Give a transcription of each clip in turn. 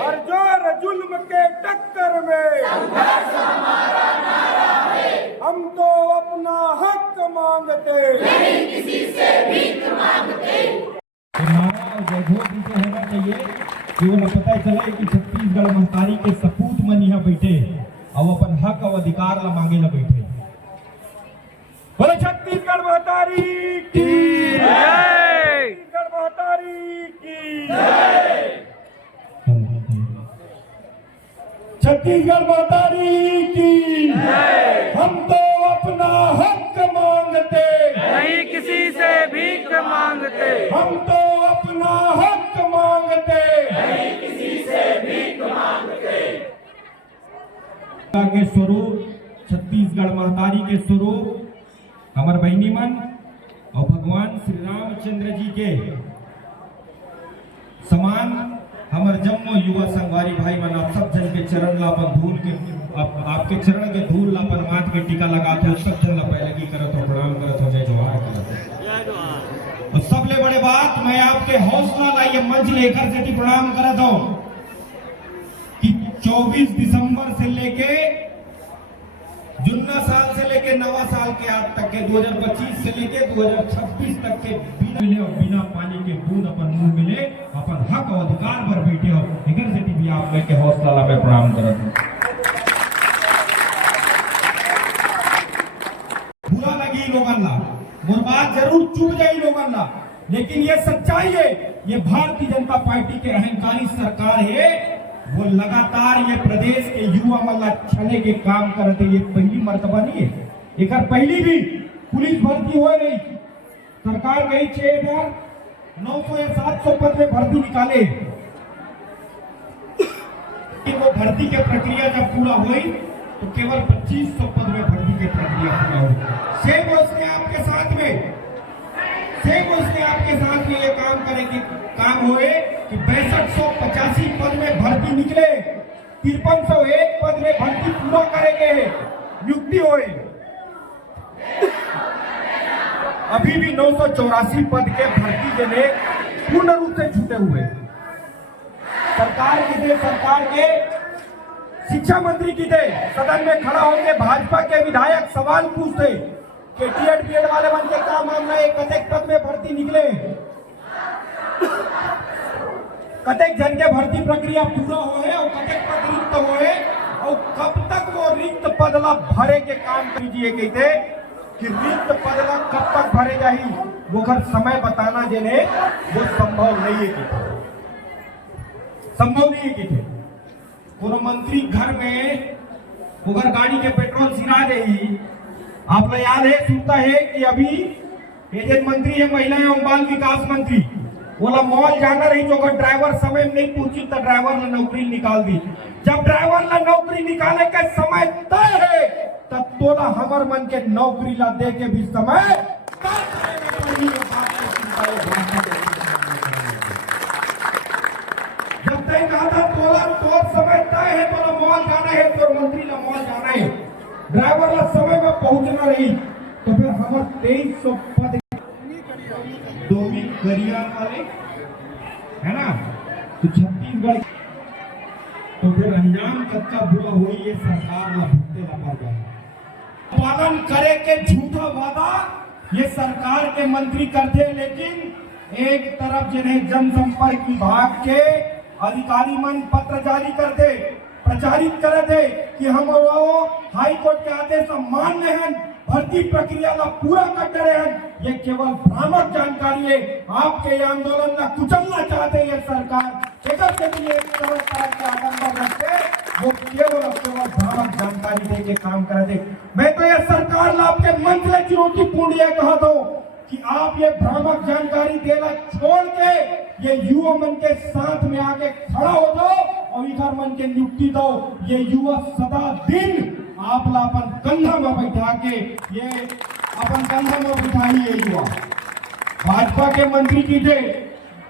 हर जोर जुल्म के टक्कर में हम तो अपना हक मांगते नहीं किसी से भीख मांगते। वैभव इनको होना चाहिए कि उन्हें पता चले कि छत्तीसगढ़ महतारी के सपूत मन यहाँ बैठे और अपन हक और अधिकार ला मांगे ला बैठे। बोले छत्तीसगढ़ महतारी की जय, छत्तीसगढ़ महतारी की जय, छत्तीसगढ़ महतारी की जय। हम तो अपना हक मांगते नहीं किसी से भीख मांगते। हम तो अपना हक मांगते नहीं किसी से भीख मांगते। के स्वरूप छत्तीसगढ़ महतारी के स्वरूप हमार बहनी मन और भगवान श्री रामचंद्र जी के समान हमार जम्मो युवा संगवारी भाई मन आप सब जन के चरण ला अपन धूल के आपके चरण के धूल ला अपन माथ के टीका लगाते हो। सब जन ला पहले की करत हो, प्रणाम करत हो, जय जोहार करत हो। और सबले बड़े बात मैं आपके हौसला ला ये मंच लेकर से प्रणाम करत हो कि 24 दिसंबर से लेके जुन्ना साल से लेके नवा साल के आज तक के 2025 से लेके 2026 तक के बिना मिले और बिना पानी के बूंद अपन मुंह मिले अपन हक और अधिकार पर बैठे हो। इधर से भी आप में के हौसला ला मैं प्रणाम करत हूं। बुरा लगी लोगन ला, मोर बात जरूर चुभ जाई लोगन ला, लेकिन ये सच्चाई है। ये भारतीय जनता पार्टी के अहंकारी सरकार है, वो लगातार ये प्रदेश के युवा मल्ला छने के काम करते। ये पहली मर्तबा नहीं है, एक पहली भी पुलिस भर्ती हो रही सरकार गई 6,900 या 700 पद में भर्ती निकाले। वो भर्ती के प्रक्रिया जब पूरा हुई तो केवल 2500 पद में भर्ती की प्रक्रिया पूरा हुई। सेम उसने आपके साथ में ये काम करेंगे, काम हुए कि 6285 पद में भर्ती निकले, 5301 पद में भर्ती पूरा करेंगे, नियुक्ति हुए। अभी भी 984 पद के भर्ती के लिए पूर्ण रूप से छूटे हुए। सरकार के शिक्षा मंत्री की थे सदन में खड़ा होकर भाजपा के विधायक सवाल पूछते कि टीएड बीएड वाले मन के क्या मामला है, कतेक पद में भर्ती निकले, कतेक जन के भर्ती प्रक्रिया पूरा हुए और कतेक पद रिक्त हुए और कब तक वो रिक्त पद ला भरे के काम कीजिए। कहते कि रिक्त पद ला कब तक भरे जाही वो घर समय बताना जिन्हें वो संभव नहीं है कि कोनो मंत्री घर में उगर गाड़ी के पेट्रोल सिरा रही। आप लोग याद है, सुनता है कि अभी एजेंट मंत्री है महिला एवं बाल विकास मंत्री, बोला मॉल जाना रही जो अगर ड्राइवर समय में नहीं पहुंची तो ड्राइवर ने नौकरी निकाल दी। जब ड्राइवर ने नौकरी निकाले का समय तय है तब तोला हमर मन के नौकरी ला दे के भी समय जब तय कहा था तोला तो समय तय है, तोला मॉल जाना है, तो मंत्री ला मॉल जाना है, ड्राइवर ला समय में पहुंचना रही तो फिर हमारे 2300 पद डोमी गरिया वाले है ना, तो छत्तीसगढ़ तो फिर अंजाम कच्चा बुरा हुई। ये सरकार ला भुगते ला पड़ जाए। पालन करे के झूठा वादा ये सरकार के मंत्री करते, लेकिन एक तरफ जिन्हें जनसंपर्क विभाग के अधिकारी मन पत्र जारी करते, प्रचारित करते कि हम हाई कोर्ट के आदेश मान्य हैं, भर्ती प्रक्रिया ला पूरा करते रहे। ये केवल भ्रामक जानकारी है। आपके आंदोलन का कुचलना चाहते हैं सरकार, वो केवल भ्रामक जानकारी दे के काम करते। मैं तो ये सरकार ला आपके मंच में चुनौतीपूर्ण ये कहा दो कि आप ये भ्रामक जानकारी देना छोड़ के ये युवा मन के साथ में आके खड़ा हो जाओ और इधर मन के नियुक्ति दो। ये युवा सदा दिन आप ला अपन कंधा में बैठा के ये अपन कंधा में बिठाई ये युवा। भाजपा के मंत्री की थे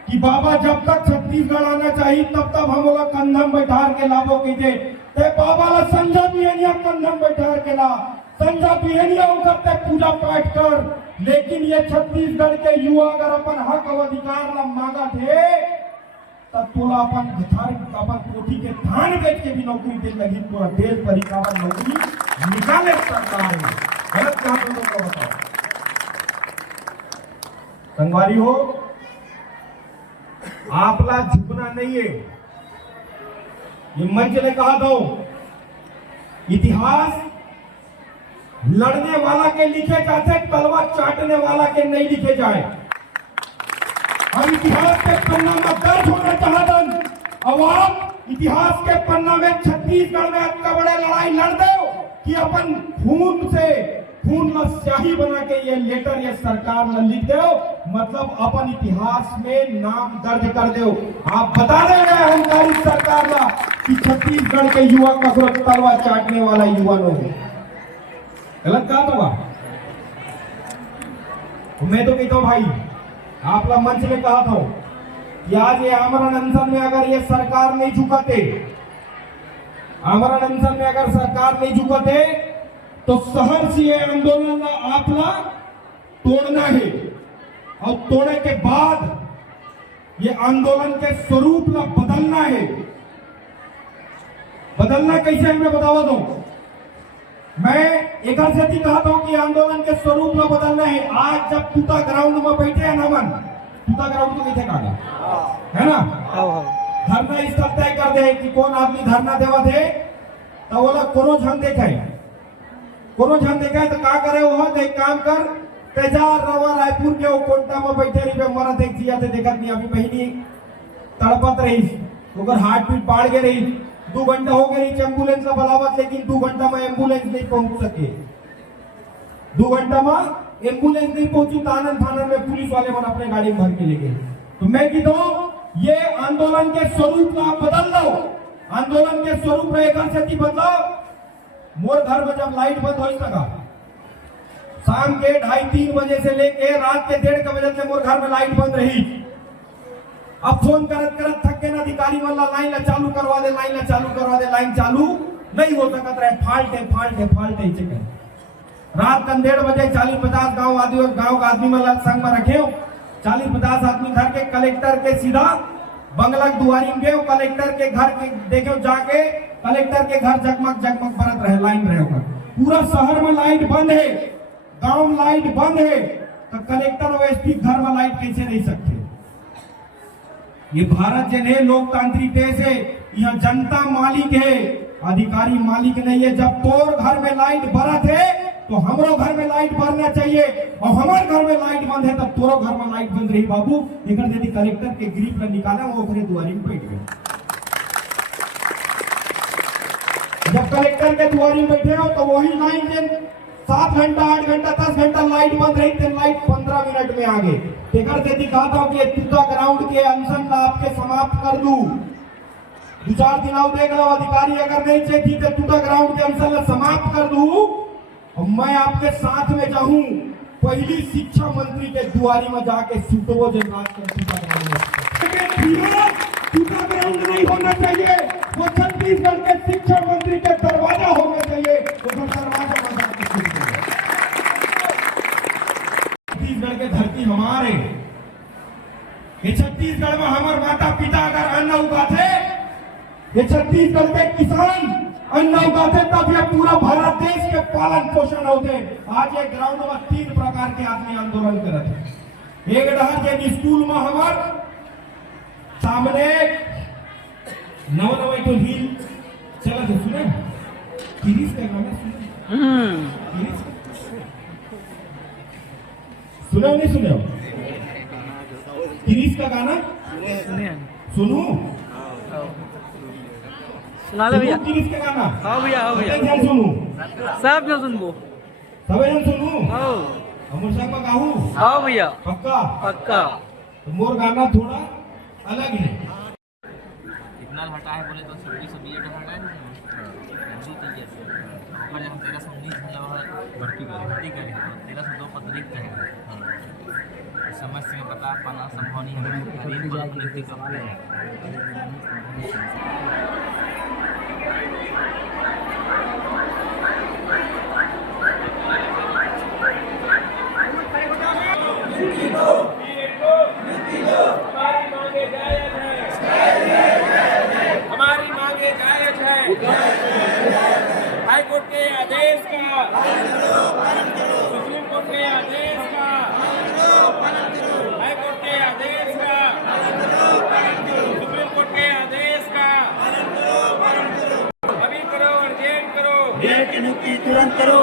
कि बाबा जब तक छत्तीसगढ़ आना चाहिए तब तक हम लोग कंधा में बैठा के लाभो की थे, बाबा ला संजय बिहनिया कंधा में बैठा के ला, संजय बिहनिया उधर पूजा पाठ कर। लेकिन ये छत्तीसगढ़ के युवा अगर अपन हक और अधिकार ला मांगा थे तब तोला अपन घर अपन कोठी के धान बेच के भी नौकरी दे लगी, पूरा देश परिवार नौकरी निकाले सरकार ने। गलत कहा तुम लोग को बताओ। संगवारी हो, आपला झुकना नहीं है। ये मंच ने कहा था, इतिहास लड़ने वाला के लिखे जाते, तलवार चाटने वाला के नहीं लिखे जाए। हम इतिहास के पन्ना में दर्ज होना चाहता अब आप इतिहास के पन्ना में छत्तीसगढ़ में इतना बड़े लड़ाई लड़ दो कि अपन खून में स्याही बना के ये लेटर ये सरकार ने लिख दो, मतलब अपन इतिहास में नाम दर्ज कर दो। आप बता दे रहे हमारी सरकार ला कि छत्तीसगढ़ के युवा का तलवार चाटने वाला युवा लोग गलत कहा होगा। मैं तो कहता हूं भाई, आप लोग मंच में कहा था कि आज ये आमरण अनशन में अगर ये सरकार नहीं झुकाते, आमरण अनशन में अगर सरकार नहीं झुकाते तो शहर से ये आंदोलन आपला तोड़ना है, और तोड़ने के बाद ये आंदोलन के स्वरूप ला बदलना है। बदलना कैसे है मैं बतावा दूं। मैं एक से कहा था कि आंदोलन के स्वरूप में बदलना है। आज जब तूता ग्राउंड में बैठे हैं ना मन, तूता ग्राउंड तो कैसे काटा है ना, धरना इस तक तय कर दे कि कौन आदमी धरना देवा थे, तो बोला कोनो झन देखे, कोनो झन देखे तो का करे वो एक काम कर, तेजार रवा रायपुर के वो कोंटा में बैठे रही मरा देख जिया थे, देखत नहीं अभी बहनी तड़पत रही, अगर हार्ट बीट बढ़ गए रही, 2 घंटा हो गए एम्बुलेंस का बलावत, लेकिन 2 घंटा में एम्बुलेंस नहीं पहुंच सके। 2 घंटा में एम्बुलेंस नहीं पहुंची तो आनंद फानंद में पुलिस वाले मन अपने गाड़ी में भर के ले गए। तो मैं कहता हूं ये आंदोलन के स्वरूप आप बदल दो, आंदोलन के स्वरूप में एक से बदलाओ। मोर घर में जब लाइट बंद हो सका, शाम के 2:30-3 बजे से लेके रात के 1:30 बजे से मोर घर में लाइट बंद रही। अब फोन करत करत थक के ना अधिकारी वाला लाइन चालू करवा दे, लाइन चालू करवा दे, लाइन चालू नहीं हो सकत रहे, फाल्ट चिकन। रात का 1:30 बजे 40-50 गांव का आदमी वाला संग में रखे, 40-50 आदमी घर के कलेक्टर के सीधा बंगला दुआरी में गए, कलेक्टर के घर के देखो जाके कलेक्टर के घर जगमग बरत रहे, लाइन रहे होगा। पूरा शहर में लाइट बंद है, गांव में लाइट बंद है, तो कलेक्टर और एसपी घर में लाइट कैसे रह सकते। ये भारत जन है, लोकतांत्रिक देश है, यहाँ जनता मालिक है, अधिकारी मालिक नहीं है। जब तोर घर में लाइट बरत है तो हमरो घर में लाइट बरना चाहिए, और हमारे घर में लाइट बंद है तब तोरो घर में लाइट बंद रही बाबू। लेकिन यदि कलेक्टर के ग्रिप में निकाला वो अपने दुआरी में बैठ गए। जब कलेक्टर के दुआरी में बैठे हो तो वही लाइन 7 घंटा 8 घंटा 10 घंटा लाइट बंद रही थी, लाइट 15 मिनट में आ गए। टेकर से दिखाता हूं कि तूता ग्राउंड के अनशन आपके समाप्त कर दूं। 2-4 दिन आओ देख लो, अधिकारी अगर नहीं चाहिए तो तूता ग्राउंड के अनशन समाप्त कर दूं, और मैं आपके साथ में जाऊं पहली शिक्षा मंत्री के दुआरी में जाके सुतवो जनाब के तूता ग्राउंड नहीं होना चाहिए, वो छत्तीसगढ़ के शिक्षा मंत्री के दरवाजा होना चाहिए, उधर दरवाजा में जाके छत्तीसगढ़ के धरती हमारे, ये छत्तीसगढ़ में हमारे माता पिता अगर अन्न उगाते, ये छत्तीसगढ़ के किसान अन्न उगाते, तब ये पूरा भारत देश के पालन पोषण होते। आज ये ग्राउंड में 3 प्रकार के आदमी आंदोलन करते। एक डहर के स्कूल में हमार सामने नव तो हिल चला थे, सुने गिरीश का गाना सुने नहीं सुने, गिरीश का गाना सुनू सुना ले भैया, गिरीश का गाना। हाँ भैया, हाँ भैया, सुनू सब जो सुनबो, सबे जन सुनू, हाँ हमर संग में गाहू, हाँ भैया, पक्का। तो मोर गाना थोड़ा अलग है। कितना हटा है बोले तो 26 हटा है, हिंदी चाहिए ऊपर जब 1319 भर्ती करें तो 1302 पत्रिक चाहिए। समझ से बता पाना संभव नहीं है। डीएड की नियुक्ति तुरंत करो,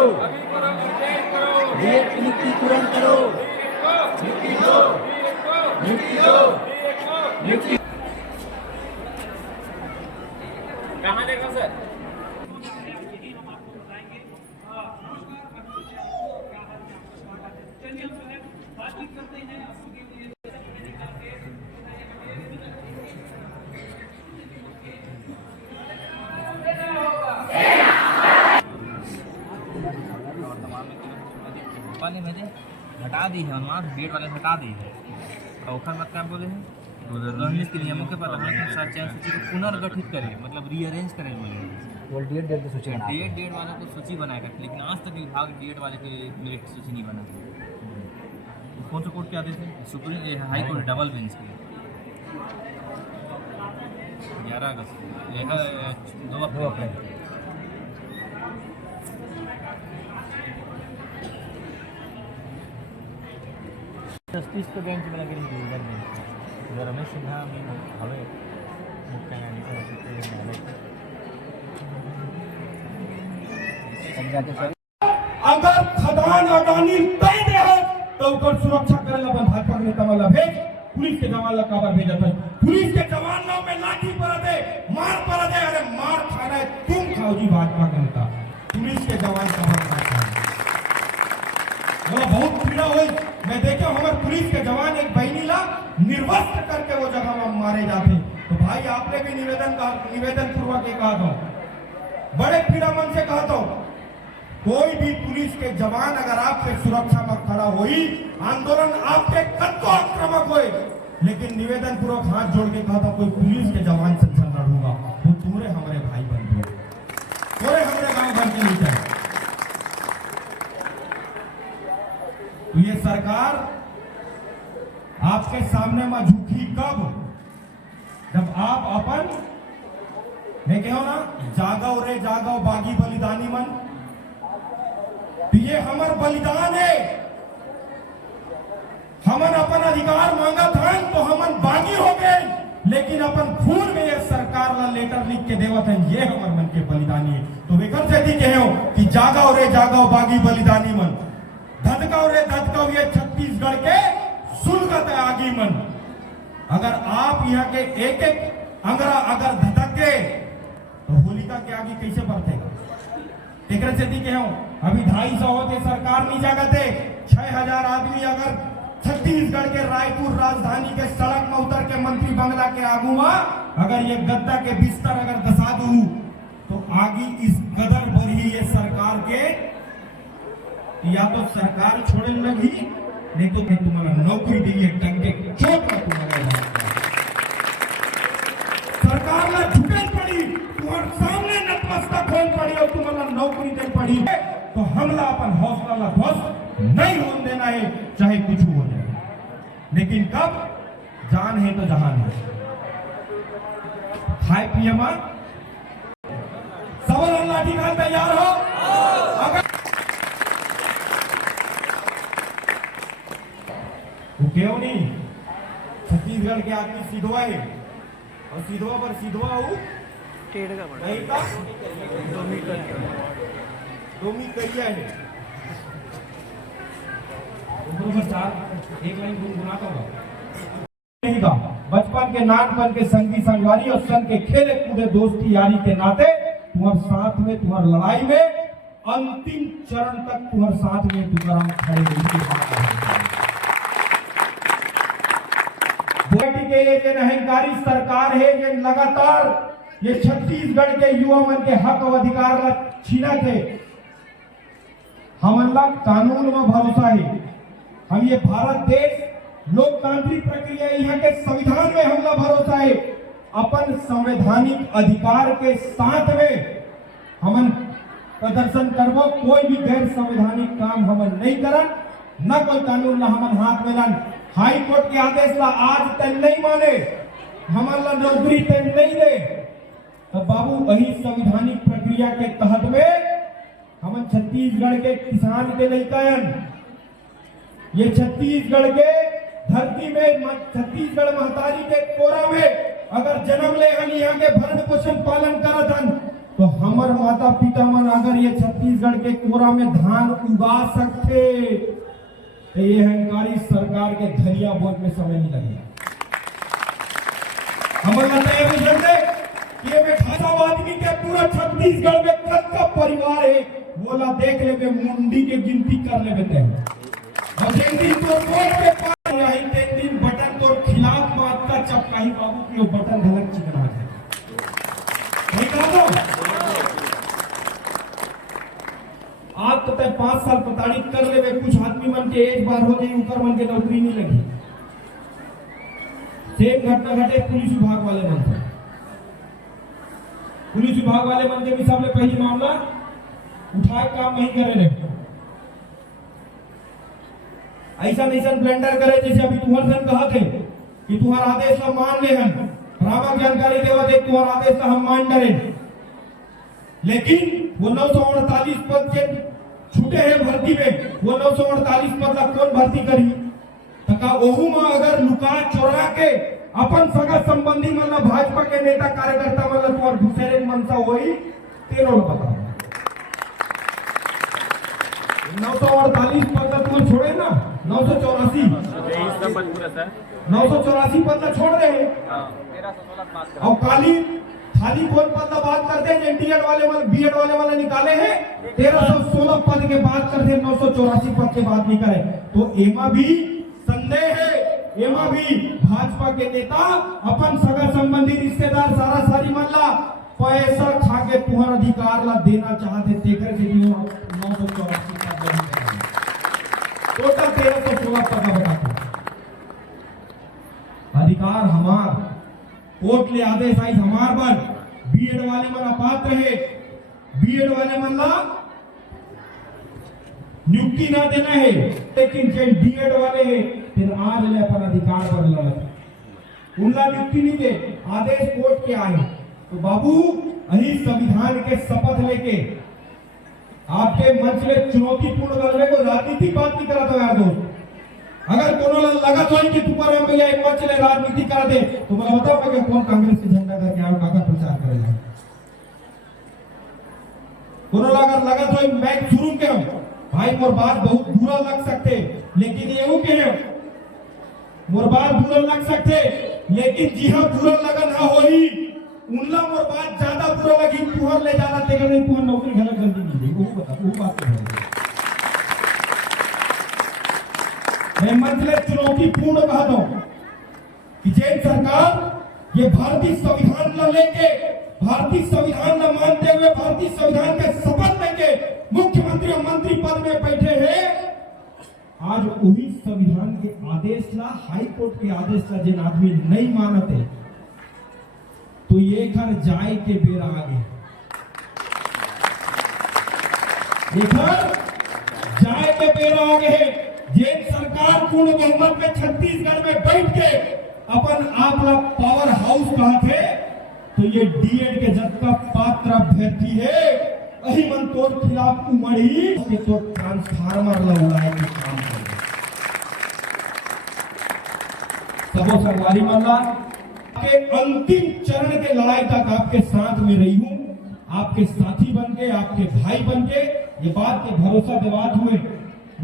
डीएड की नियुक्ति तुरंत करो, नियुक्ति दो, नियुक्ति दो, नियुक्ति। कहाँ लेगा सर? वाले में हटा दी है, वहाँ डेट वाले हटा दी है। और ओखर मत क्या बोले हैं, रोहिणी के नियमों के पालन के अनुसार चयन सूची को पुनर्गठित करें, मतलब रीअरेंज करें बोले। डेट सूची डेट वालों को सूची बनाएगा, लेकिन आज तक विभाग डेट वाले के मेरिट सूची नहीं बना। कौन सा कोर्ट के आदेश है? Supreme high court double bench के 11 अगस्त 2 अप्रैल। जस्टिस को बेंच में लगे रिजर्व बेंच रमेश सिन्हा हवे मुख्य न्यायाधीश। अगर खदान अडानी तय दे है तो ओकर सुरक्षा करे ला भाजपा के नेता वाला भेज, पुलिस के जवान ला काबर भेजत है? पुलिस के जवान लोग में लाठी पर दे, मार पर दे, अरे मार खाना है तुम खाओ जी भाजपा के नेता, पुलिस के जवान काबर खाए? बहुत पीड़ा हुई, मैं देखा हमारे पुलिस के जवान एक बहनी ला निर्वस्त्र करके वो जगह में मारे जाते। तो भाई आपने भी निवेदन पूर्वक ये कहा था, बड़े पीड़ा मन से कहा था, कोई भी पुलिस के जवान अगर आपके सुरक्षा में खड़ा हुई, आंदोलन आपके कद को आक्रामक हुए, लेकिन निवेदन पूर्वक हाथ जोड़ के कहा था कोई पुलिस के जवान से लड़ूंगा तो तुम्हारे हमारे भाई बन गए, तुम्हारे हमारे गांव भर के नीचे। तो ये सरकार आपके सामने में झुकी कब? जब आप अपन मैं कहो ना, जागो रे जागो बागी बलिदानी मन, तो ये हमार बलिदान है। हमन अपन अधिकार मांगा था तो हमन बागी हो गए, लेकिन अपन खून में ये सरकार ला लेटर लिख के देवत है, ये हमार मन के बलिदानी है। तो वेकर से दी कहो कि जागो रे जागो बागी बलिदानी मन, धधकाओ रे धधकाओ ये छत्तीसगढ़ के सुलगत आगी मन। अगर आप यहाँ के एक एक अंगरा अगर धधक गए तो होलिका के आगे कैसे बढ़तेगा? एक से दी के अभी 250 होते सरकार नहीं जागते, 6000 आदमी अगर छत्तीसगढ़ के रायपुर राजधानी के सड़क में उतर के मंत्री बंगला के आगू में अगर ये गद्दा के बिस्तर अगर दसा दू तो आगे इस कदर बढ़ी ये सरकार के, या तो सरकार छोड़े लगी, नहीं तो तुम्हारा नौकरी दिए टंके चोट तुम्हारा सरकार ला झुके पड़ी, तुम्हारे सामने नतमस्तक होन पड़ी और तुम्हारा नौकरी दे पड़ी, तो हमला अपन हौसला ला ध्वस्त नहीं होने देना है, चाहे कुछ हो जाए। लेकिन कब? जान है तो जहान है। खाए पिए मां सबल लाठी खान तैयार हो। अगर क्यों नहीं? छत्तीसगढ़ के आदमी सीधवा है और सीधवा पर सीधवा हो टेढ़ का बड़ा नहीं का दोमी करिया है। एक लाइन गुनगुनाता हूँ नहीं का, बचपन के नानपन के संगी संगवारी और संग के खेले कूदे दोस्ती यारी के नाते तुम्हारे साथ में, तुम्हारी लड़ाई में अंतिम चरण तक तुम्हारे साथ में तुकाराम खड़े के ये जन अहंकारी सरकार है, ये लगातार ये छत्तीसगढ़ के युवा मन के हक और अधिकार ला छीना थे। हमन ला कानून में भरोसा है, हम ये भारत देश लोकतांत्रिक प्रक्रिया, यहाँ के संविधान में हमला भरोसा है। अपन संवैधानिक अधिकार के साथ में हमन प्रदर्शन करबो, कोई भी गैर संवैधानिक काम हमन नहीं करन, न कोई कानून ला हमन हाथ में लन। हाई कोर्ट के आदेश ला आज तक नहीं माने, हमन ला नौकरी तक नहीं दे, तो बाबू वही संवैधानिक प्रक्रिया के तहत में हमन छत्तीसगढ़ के किसान के लइकन, ये छत्तीसगढ़ के धरती में, छत्तीसगढ़ महतारी के कोरा में अगर जन्म ले हन, यहाँ के भरण पोषण पालन करत हन, तो हमार माता पिता मन अगर ये छत्तीसगढ़ के कोरा में धान उगा सकते तो ये अहंकारी सरकार के धनिया बोझ में समय नहीं लगेगा। हमारे लगता है विजन दे ये में खासा आदमी के पूरा छत्तीसगढ़ में कितना परिवार है बोला देख ले मुंडी के गिनती कर ले बेटे और जिन दिन तो कोर्ट के पास यही तीन दिन बटन तो खिलाफ बात का चपकाही बाबू की वो बटन घलक चिकना है नहीं कहा तो आप तो 5 साल प्रताड़ित कर ले कुछ आदमी मन के एक बार हो जाए ऊपर मन के नौकरी नहीं लगी। सेम घटना घटे पुलिस विभाग वाले मन से। पुलिस विभाग वाले मन के हिसाब से पहली मामला उठाए काम नहीं करे रहे ऐसा नहीं ब्लेंडर करे जैसे अभी तुम्हारे सन कहा थे कि तुम्हारा आदेश ला मान ले हम भ्रामक जानकारी देवा दे तुम्हारा आदेश ला हम मान डरे लेकिन वो 948 पद के छूटे हैं भर्ती में वो 948 पद ला कौन भर्ती करी तका ओहू में अगर लुका चोरा के अपन सगा संबंधी मतलब भाजपा के नेता कार्यकर्ता मतलब तो और घुसेरे मनसा होई तेरो पता 948 पद तुम छोड़े ना 984 पद छोड़ रहे और खाली कौन पद बात करते हैं डीएड वाले वाले बीएड वाले निकाले हैं 1316 पद के बात करते 984 पद के बात नहीं करे तो एमा भी संदेह है एमा भी भाजपा के नेता अपन सगा संबंधी रिश्तेदार सारा सारी मल्ला पैसा खा के तुहर अधिकार ला देना चाहते तेकर से 984 टोटल 1316 पद बताते अधिकार हमार कोर्ट ले आदेश आई हमार पर बीएड वाले मन अपात्र है बीएड वाले मन ला नियुक्ति ना देना है लेकिन जो डीएड वाले है फिर आज ले अपन अधिकार पर लड़त उनला नियुक्ति नहीं दे आदेश कोर्ट के आए तो बाबू अही संविधान के शपथ लेके आपके मंच में चुनौतीपूर्ण करने को राजनीतिक बात नहीं करा था यार दोस्त अगर कोनो लगा तो कि तू पर भैया एक मंच ले राजनीति कर दे तो मैं बताऊंगा कि कौन कांग्रेस के झंडा का क्या काका प्रचार करेगा कोनो लगा तो मैं शुरू के हम भाई मोर बात बहुत बुरा लग सकते लेकिन ये के है मोर बात बुरा लग सकते लेकिन जी हाँ बुरा लगा ना होई उनला मोर बात ज्यादा बुरा लगी तुहर ले जाना तेरे नहीं तुहर नौकरी गलत जल्दी नहीं दी वो बता वो बात है मैं मंचले चुनौतीपूर्ण कहा दो कि जैन सरकार ये भारतीय संविधान न लेके भारतीय संविधान न मानते हुए भारतीय संविधान के शपथ लेके मुख्यमंत्री और मंत्री पद में बैठे हैं आज वही संविधान के आदेश ला हाई कोर्ट के आदेश ला जिन आदमी नहीं मानते तो ये घर जाए के बेरा आगे ये घर जाए के बेरा आगे है जैन सरकार पूर्ण बहुमत में छत्तीसगढ़ में बैठ के अपन आप लोग पावर हाउस कहा थे तो ये डीएड के जब का पात्र अभ्यर्थी है वही मन तोर खिलाफ उमड़ी के तो ट्रांसफार्मर लड़ाई के काम कर सबो संगवारी मल्ला के अंतिम चरण के लड़ाई तक आपके साथ में रही हूं आपके साथी बन के आपके भाई बन के ये बात के भरोसा दिवात हुए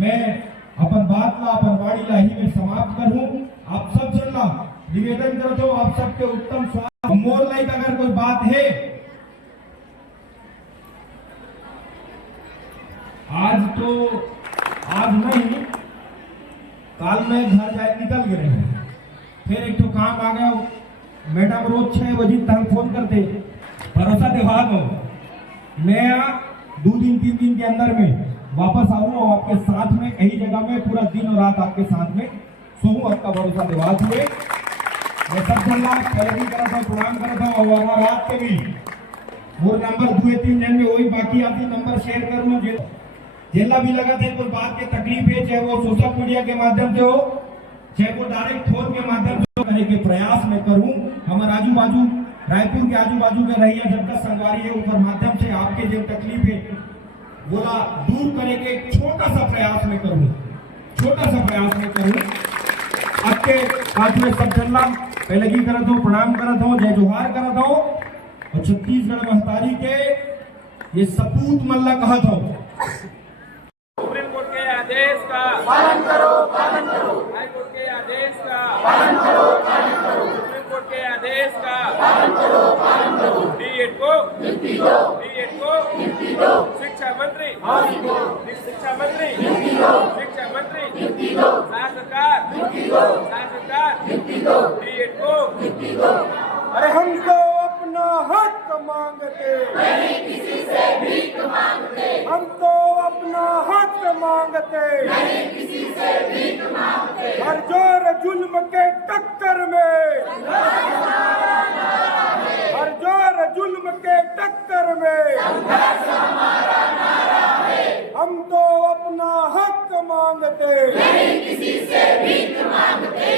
मैं अपन बात ला अपन वाणी ला ही में समाप्त करूं आप सब चलना निवेदन करता हूं आप सबके उत्तम स्वास्थ्य मोर लाइक अगर कोई बात है आज नहीं काल मैं घर जाए निकल गए फिर एक तो काम आ गया मैडम रोज 6 बजे तक फोन करते भरोसा दिखा दो मैं 2 दिन 3 दिन के अंदर में वापस आऊंगा आपके साथ में कहीं जगह में पूरा दिन और रात आपके साथ में सोऊं आपका भरोसा दिवा हुए मैं सब चलना पहले भी करा था प्रणाम करा था और हमारा रात के भी वो नंबर 2-3 जन में वही बाकी आती नंबर शेयर करूँ जेला भी लगा थे कोई बात के तकलीफ है चाहे वो सोशल मीडिया के माध्यम से हो चाहे वो डायरेक्ट फोन के माध्यम से करने के प्रयास में करूं हमारे आजू बाजू रायपुर के आजू बाजू के रहिया जनता संगवारी है ऊपर माध्यम से आपके जो तकलीफ है बोला दूर करने के छोटा सा प्रयास में करूं आपके आज में सब चलना पहले की करत हूं प्रणाम करत हूं जय जोहार करत हूं और छत्तीसगढ़ महतारी के ये सपूत मल्ला कहत हो। सुप्रीम कोर्ट के आदेश का पालन करो, हाई कोर्ट के आदेश का पालन करो, सुप्रीम कोर्ट के आदेश का पालन करो, D.Ed को शिक्षा मंत्री शिक्षा मंत्री सरकार D.Ed को अरे हम तो अपना हक मांगते, नहीं किसी से भीख मांगते, हम तो अपना हक मांगते, नहीं किसी से भीख मांगते, हर जोर जुल्म के टक्कर में, हर जोर जुल्म के टक्कर में हम तो अपना हक मांगते, नहीं किसी से भीख मांगते।